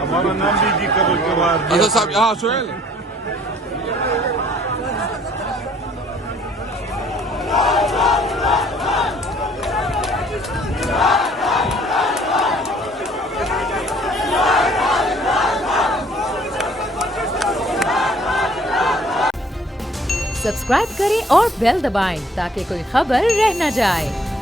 हमारा नाम दीजिए कब्र के बाहर। असद साहब यहाँ सुहेल सब्सक्राइब करें और बेल दबाएं ताकि कोई खबर रह न जाए।